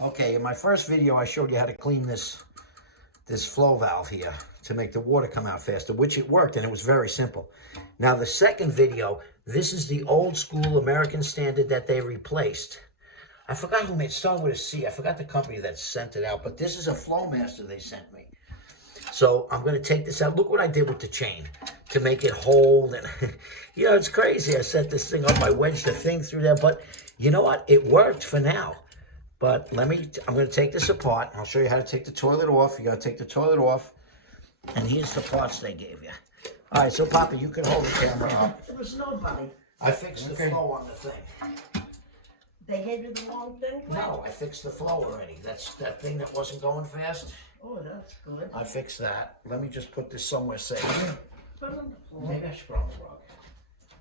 Okay, in my first video, I showed you how to clean this flow valve here to make the water come out faster, which it worked, and it was very simple. Now, the second video, this is the old school American standard that they replaced. I forgot who made it. Started with a C. I forgot the company that sent it out, but this is a Flowmaster they sent me. So I'm going to take this out. Look what I did with the chain to make it hold. And, you know, it's crazy. I set this thing up. I wedged the thing through there. But you know what? It worked for now. But I'm going to take this apart. I'll show you how to take the toilet off. You got to take the toilet off. And here's the parts they gave you. All right, so Papa, you can hold the camera up. There was nobody. I fixed the flow on the thing. They gave you the wrong thing? No, I fixed the flow already. That's that thing that wasn't going fast. Oh, that's good. I fixed that. Let me just put this somewhere safe. Put it on the floor. Maybe I should put it on the rug.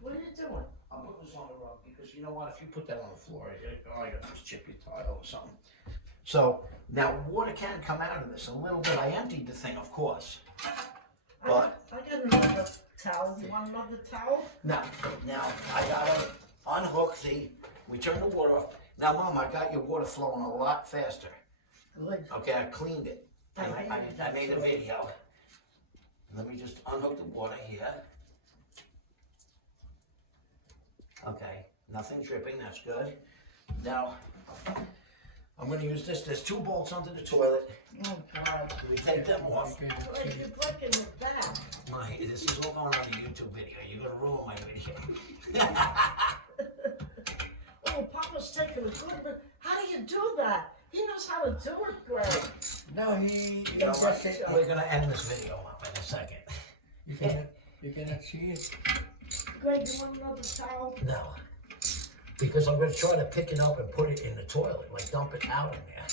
What are you doing? I'll put this on the rug because you know what? If you put that on the floor, I got to chip your tile or something. So now water can come out of this a little bit. I emptied the thing, of course. But I got another towel. You want another towel? no. Now I gotta unhook we turn the water off. Now, Mom, I got your water flowing a lot faster. Good. Okay, I cleaned it. I made a video. Let me just unhook the water here. Okay, nothing dripping, that's good. Now, I'm going to use this. There's 2 bolts under the toilet. Oh, God. Let me take them off. Well, you're breaking it back. This is all going on a YouTube video. You're going to ruin my video. Oh, Papa's taking a good bit. How do you do that? He knows how to do it, Greg. No, he You know what? We're going to end this video up in a second. You cannot see it. Greg, you want another towel? No. Because I'm going to try to pick it up and put it in the toilet, like dump it out in there.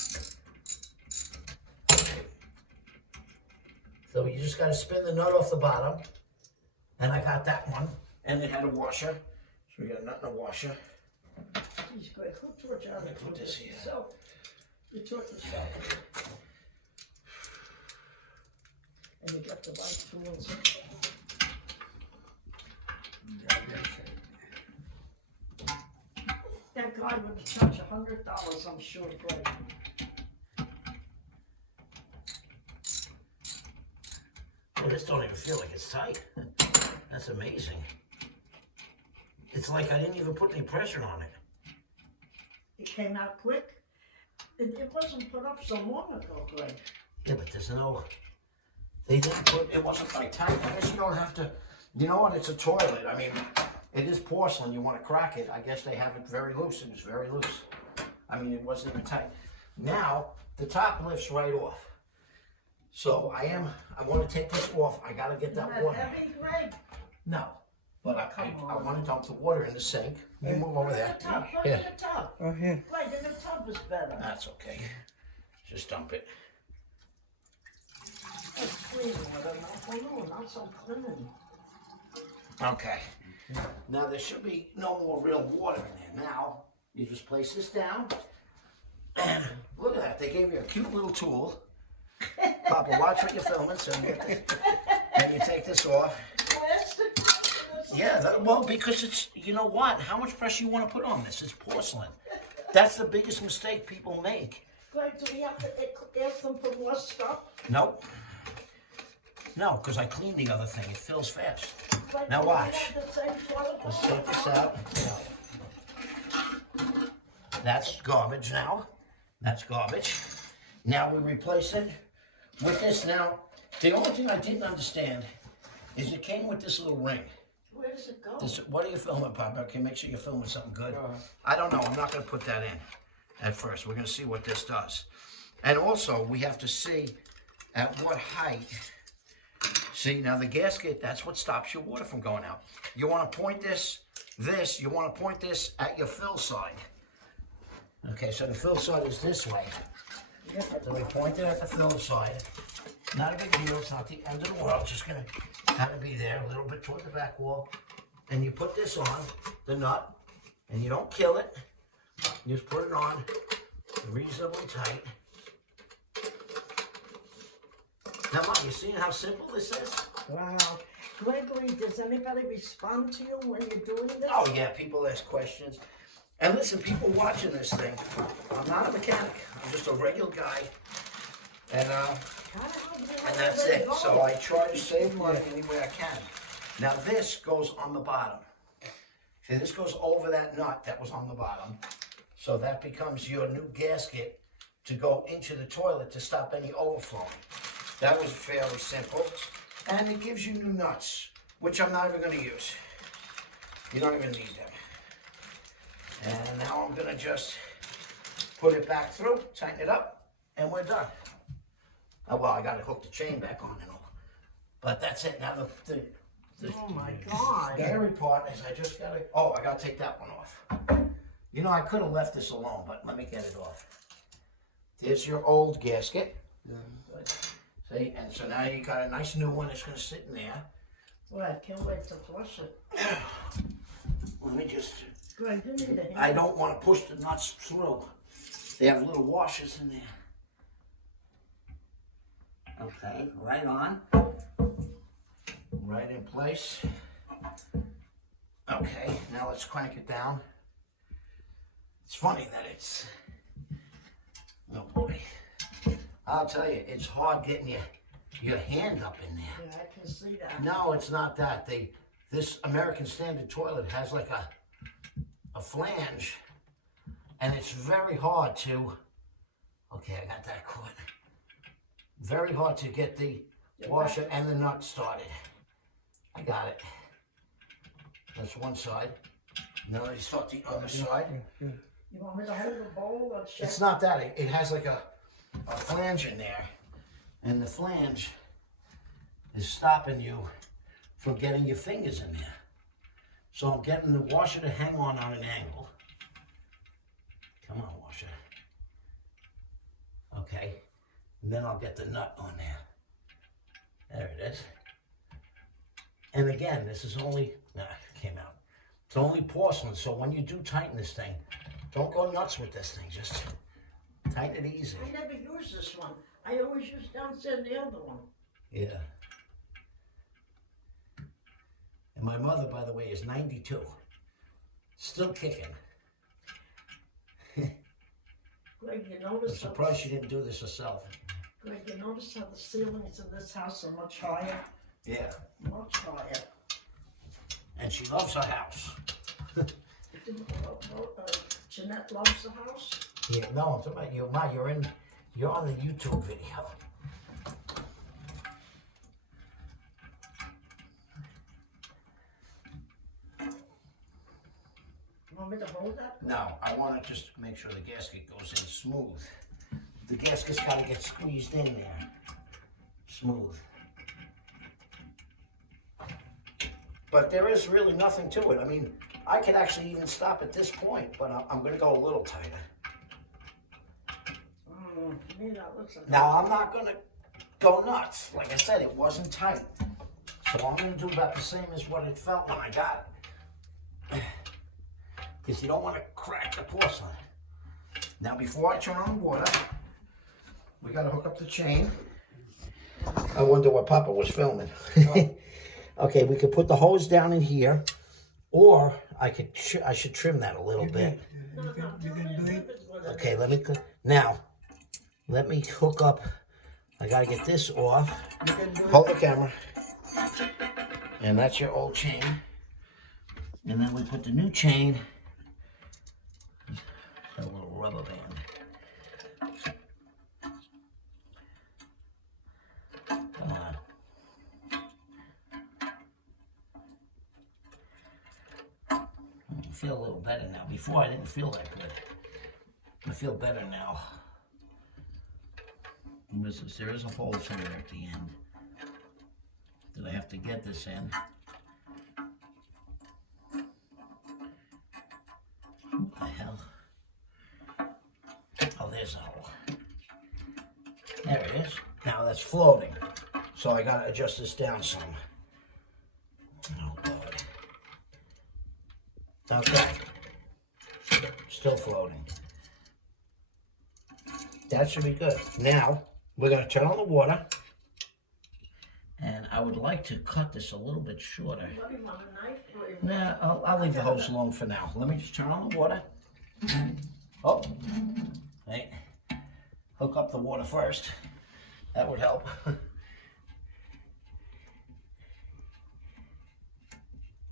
So you just got to spin the nut off the bottom. And I got that one. And it had a washer. So we got a nut and a washer. Jeez, Greg, who taught you how to Put this here. yourself? You taught yourself. And you got the right tools. That guy would charge $100, I'm sure, Greg. Well, this don't even feel like it's tight. That's amazing. It's like I didn't even put any pressure on it. It came out quick. It wasn't put up so long ago, Greg. Yeah, but there's no... They didn't put... It wasn't like tight. I guess you don't have to... You know what? It's a toilet. I mean, it is porcelain. You want to crack it. I guess they have it very loose. It was very loose. I mean, it wasn't even tight. Now, the top lifts right off. So I want to take this off. I got to get that Isn't water. that heavy, Greg? No. But I want to dump the water in the sink. You move over there. The tub, put Yeah. it in the tub. Oh, here. Greg, in the tub is better. That's okay. Just dump it. It's clean water, not so clean. Okay. Now there should be no more real water in there. Now you just place this down, and look at that. They gave you a cute little tool. Papa, watch what you're filming. So you get this, and you take this off. Plastic? Yeah. Well, because it's, you know what? How much pressure you want to put on this? It's porcelain. That's the biggest mistake people make. Greg, do we have to ask them for more stuff? Nope. No, because I cleaned the other thing. It fills fast. Greg, Now do we watch. have the same toilet Let's paper? take this out. No. That's garbage now. That's garbage. Now we replace it with this. Now, the only thing I didn't understand is it came with this little ring. Where does it go? What are you filming, Papa? Okay, make sure you're filming something good. I don't know. I'm not going to put that in at first. We're going to see what this does. And also, we have to see at what height. See, now the gasket, that's what stops your water from going out. You want to point you want to point this at your fill side. Okay, so the fill side is this way. So we point it at the fill side. Not a big deal, it's not the end of the world. It's just going to have to be there a little bit toward the back wall. And you put this on, the nut, and you don't kill it. You just put it on reasonably tight. Now, Mom, you seeing how simple this is? Wow. Gregory, does anybody respond to you when you're doing this? Oh, yeah, people ask questions. And listen, people watching this thing, I'm not a mechanic. I'm just a regular guy. And that's it. So I try to save money any way I can. Now this goes on the bottom. See, this goes over that nut that was on the bottom. So that becomes your new gasket to go into the toilet to stop any overflowing. That was fairly simple. And it gives you new nuts, which I'm not even going to use. You don't even need them. And now I'm going to just put it back through, tighten it up, and we're done. Oh, well, I got to hook the chain back on and all. But that's it. Now the Oh my God. scary part is I just got to, oh, I got to take that one off. You know, I could have left this alone, but let me get it off. There's your old gasket. See, and so now you got a nice new one that's going to sit in there. Well, I can't wait to flush it. Let me just, Greg, you need a hand. I don't want to push the nuts through. They have little washers in there. Okay, right on. Right in place. Okay, now let's crank it down. It's funny that it's, oh boy. I'll tell you, it's hard getting your hand up in there. Yeah, I can see that. No, it's not that. This American Standard toilet has like a flange, and it's very hard to, okay, I got that caught. Very hard to get the washer and the nut started. I got it. That's one side. Now let's start the other side. You want me to hold the bowl? Let's check. It's not that. It has like a flange in there, and the flange is stopping you from getting your fingers in there. So I'm getting the washer to hang on an angle. Come on, washer. Okay. And then I'll get the nut on there. There it is. And again, this is only, nah, it came out. It's only porcelain, so when you do tighten this thing, don't go nuts with this thing. Just tighten it easy. I never use this one. I always use downstairs the other one. Yeah. And my mother, by the way, is 92. Still kicking. Greg, you I'm notice surprised she didn't do this herself. Greg, you notice how the ceilings in this house are much higher? Yeah. Much higher. And she loves her house. Jeanette loves the house. Yeah, no, I'm talking about you, Ma. You're on the YouTube video. You want me to hold that? No, I want to just make sure the gasket goes in smooth. The gasket's got to get squeezed in there. Smooth. But there is really nothing to it. I mean, I could actually even stop at this point, but I'm going to go a little tighter. To me that looks like Now, I'm not going to go nuts. Like I said, it wasn't tight. So I'm going to do about the same as what it felt when I got it. Because you don't want to crack the porcelain. Now, before I turn on the water, we got to hook up the chain. I wonder what Papa was filming. Okay, we could put the hose down in here, or I should trim that a little bit. You can do it. Okay, now, let me hook up. I gotta get this off. You can do Hold the camera. And that's your old chain. And then we put the new chain. A little rubber band. Come on. I feel a little better now. Before I didn't feel that good. I feel better now. There is a hole somewhere at the end that I have to get this in. What the hell? Oh, there's a hole. There it is. Now that's floating. So I gotta adjust this down some. Oh, God. Okay. Still floating. That should be good. Now, we're going to turn on the water. And I would like to cut this a little bit shorter. What do you want, a knife? Or you Nah, I'll leave the hose alone for now. Let me just turn on the water. Oh, right? Hook up the water first. That would help.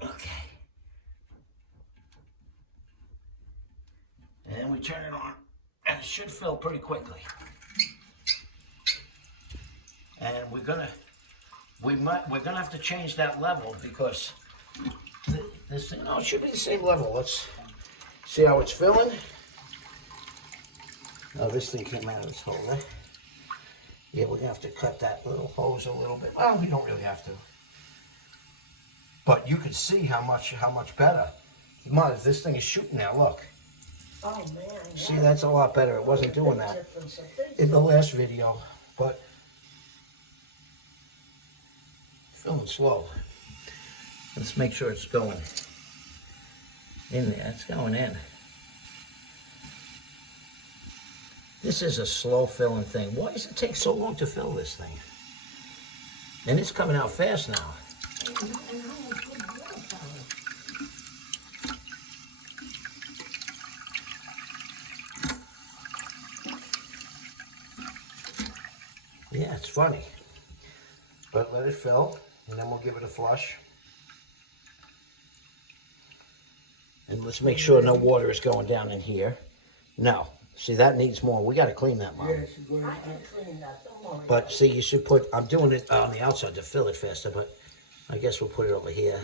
Okay. And we turn it on, and it should fill pretty quickly. And we're gonna have to change that level because this thing, no, it should be the same level. Let's see how it's filling. Now this thing came out of this hole, right? Yeah, we're gonna have to cut that little hose a little bit. Well, we don't really have to. But you can see how much better. Mother, this thing is shooting now, look. Oh, man. See, that's a lot better. It wasn't doing that in the last video, but filling slow. Let's make sure it's going in there. It's going in. This is a slow filling thing. Why does it take so long to fill this thing? And it's coming out fast now. Yeah, it's funny. But let it fill, and then we'll give it a flush. And let's make sure no water is going down in here. No. See, that needs more. We got to clean that, Mom. Yes, you go I ahead. can clean that, don't worry. But see, you should put, I'm doing it on the outside to fill it faster, but I guess we'll put it over here.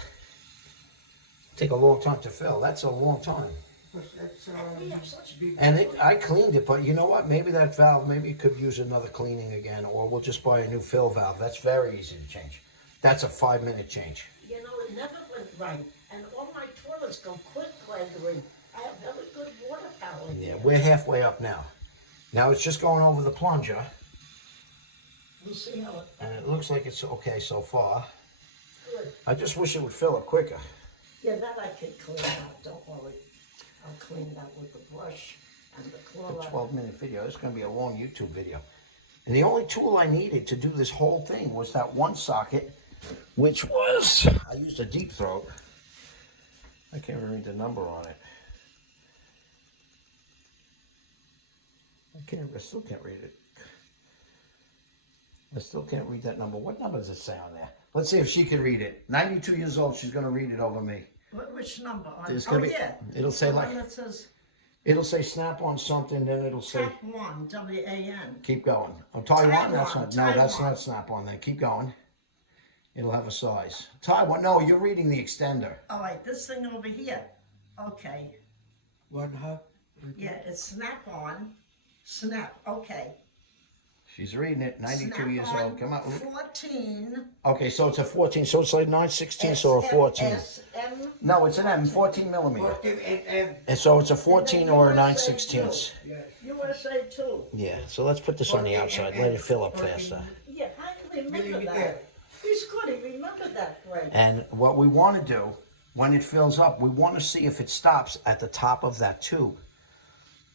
Take a long time to fill. That's a long time. That's, We have such big. And I cleaned it, but you know what? Maybe that valve, maybe it could use another cleaning again, or we'll just buy a new fill valve. That's very easy to change. That's a 5-minute change. You know, it never went right. And all my toilets go quick, Gregory. I have very good water power. Yeah, we're halfway up now. Now it's just going over the plunger, We'll see how it and it looks like it's okay so far. good. I just wish it would fill up quicker. Yeah, that I can clean out, don't worry. I'll clean that with the brush and the A chloride. 12-minute video. This is going to be a long YouTube video. And the only tool I needed to do this whole thing was that one socket, which was, I used a deep throat. I can't even read the number on it. I still can't read it. I still can't read that number. What number does it say on there? Let's see if she can read it. 92 years old, she's going to read it over me. Which number? It's Oh, gonna be, yeah. it'll say The like, one that says it'll say snap on something, then it'll say, tap 1, W-A-N. keep going. Oh, Taiwan? Taiwan, That's not, no, that's Taiwan. not snap on then. Keep going. It'll have a size. Taiwan, no, you're reading the extender. All right, this thing over here. Okay. 1/2. Yeah, it's snap on. Snap. Okay. She's reading it, 92 Snap years on old. Come on. 14. Okay, so it's a 14, so it's like 9/16 or a 14. SM. No, it's an M, 14 millimeter. 14 and And so it's a 14 or a 9/16. yes. USA 2. Yeah, so let's put this on the outside, let it fill up faster. Yeah, I remember Millimeter. that. He's good. He remembered that, Greg. And what we want to do, when it fills up, we want to see if it stops at the top of that tube.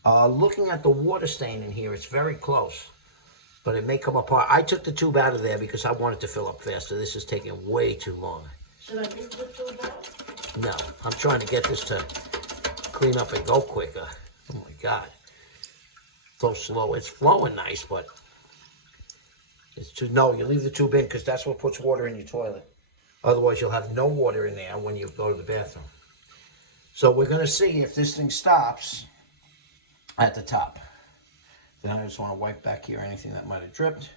Looking at the water stain in here, it's very close, but it may come apart. I took the tube out of there because I wanted to fill up faster. This is taking way too long. Should I leave the tube out? No, I'm trying to get this to clean up and go quicker. Oh my God. So slow. It's flowing nice, but it's too, no, you leave the tube in because that's what puts water in your toilet. Otherwise, you'll have no water in there when you go to the bathroom. So we're going to see if this thing stops at the top. Then I just want to wipe back here anything that might have dripped.